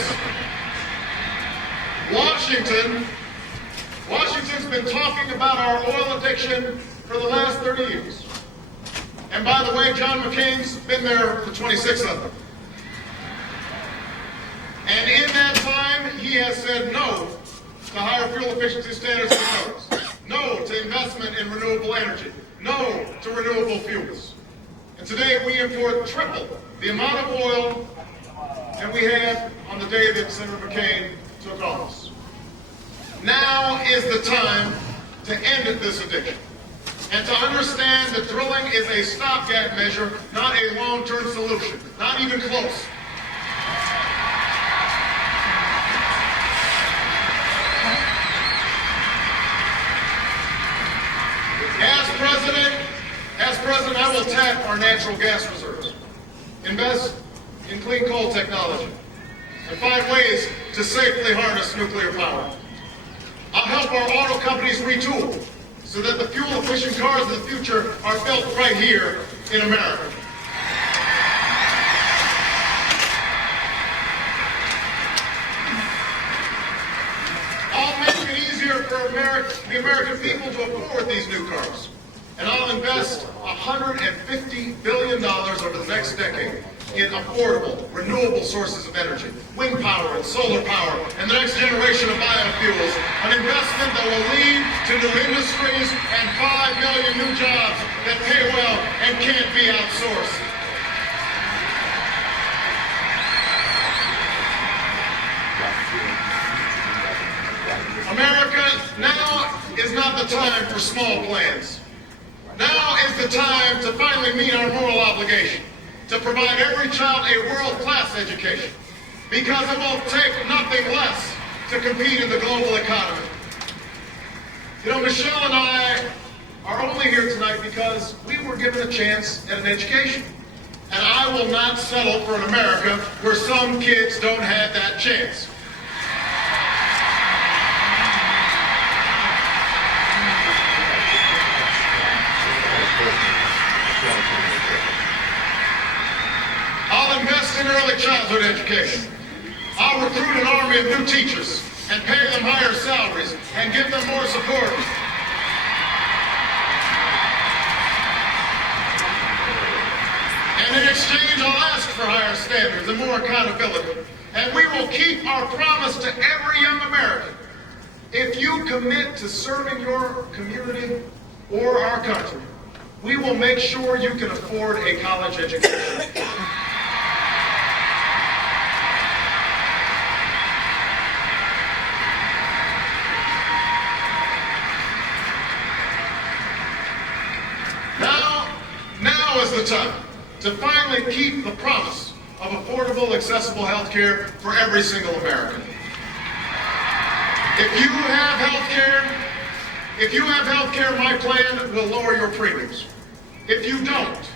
this. Washington's been talking about our oil addiction for the last 30 years. And by the way, John McCain's been there for 26 of them. And in that time, he has said no to higher fuel efficiency standards for cars, no to investment in renewable energy, no to renewable fuels. And today we import triple the amount of oil that we had on the day that Senator McCain took office. Now is the time to end this addiction and to understand that drilling is a stopgap measure, not a long-term solution, not even close. As president, I will tap our natural gas reserves, invest in clean coal technology, and find ways to safely harness nuclear power. I'll help our auto companies retool so that the fuel-efficient cars of the future are built right here in America. I'll make it easier for the American people to afford these new cars. And I'll invest $150 billion over the next decade in affordable, renewable sources of energy, wind power and solar power, and the next generation of biofuels, an investment that will lead to new industries and 5 million new jobs that pay well and can't be outsourced. America, now is not the time for small plans. Now is the time to finally meet our moral obligation to provide every child a world-class education, because it will take nothing less to compete in the global economy. You know, Michelle and I are only here tonight because we were given a chance at an education. And I will not settle for an America where some kids don't have that chance. I'll invest in early childhood education. I'll recruit an army of new teachers and pay them higher salaries and give them more support. And in exchange, I'll ask for higher standards and more accountability. And we will keep our promise to every young American. If you commit to serving your community or our country, we will make sure you can afford a college education. Now is the time to finally keep the promise of affordable, accessible health care for every single American. If you have health care, my plan will lower your premiums. If you don't,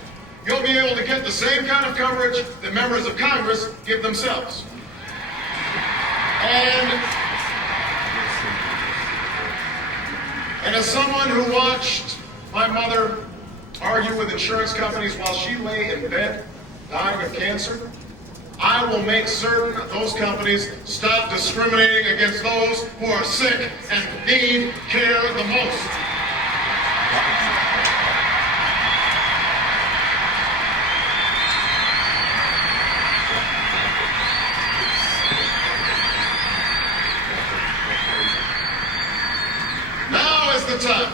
you'll be able to get the same kind of coverage that members of Congress give themselves. And as someone who watched my mother argue with insurance companies while she lay in bed dying of cancer, I will make certain those companies stop discriminating against those who are sick and need care the most. Now is the time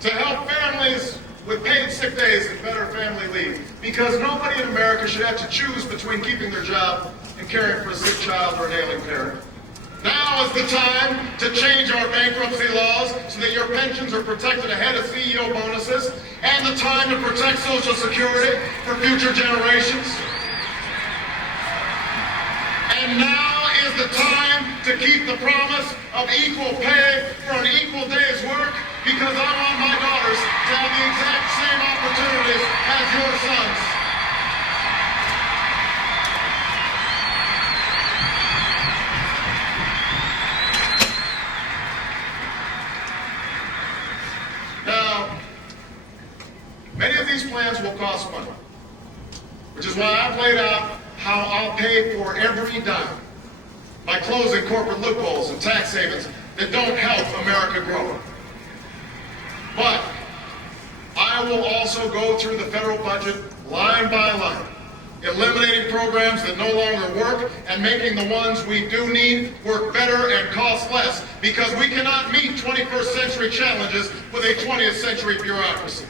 to help families with paid sick days and better family leave, because nobody in America should have to choose between keeping their job and caring for a sick child or an ailing parent. Now is the time to change our bankruptcy laws so that your pensions are protected ahead of CEO bonuses, and the time to protect Social Security for future generations. And now is the time to keep the promise of equal pay for an equal day's work, because I want my daughters to have the exact same opportunities as your sons. Now, many of these plans will cost money, which is why I've laid out how I'll pay for every dime by closing corporate loopholes and tax havens that don't help America grow. But I will also go through the federal budget line by line, eliminating programs that no longer work and making the ones we do need work better and cost less, because we cannot meet 21st century challenges with a 20th century bureaucracy.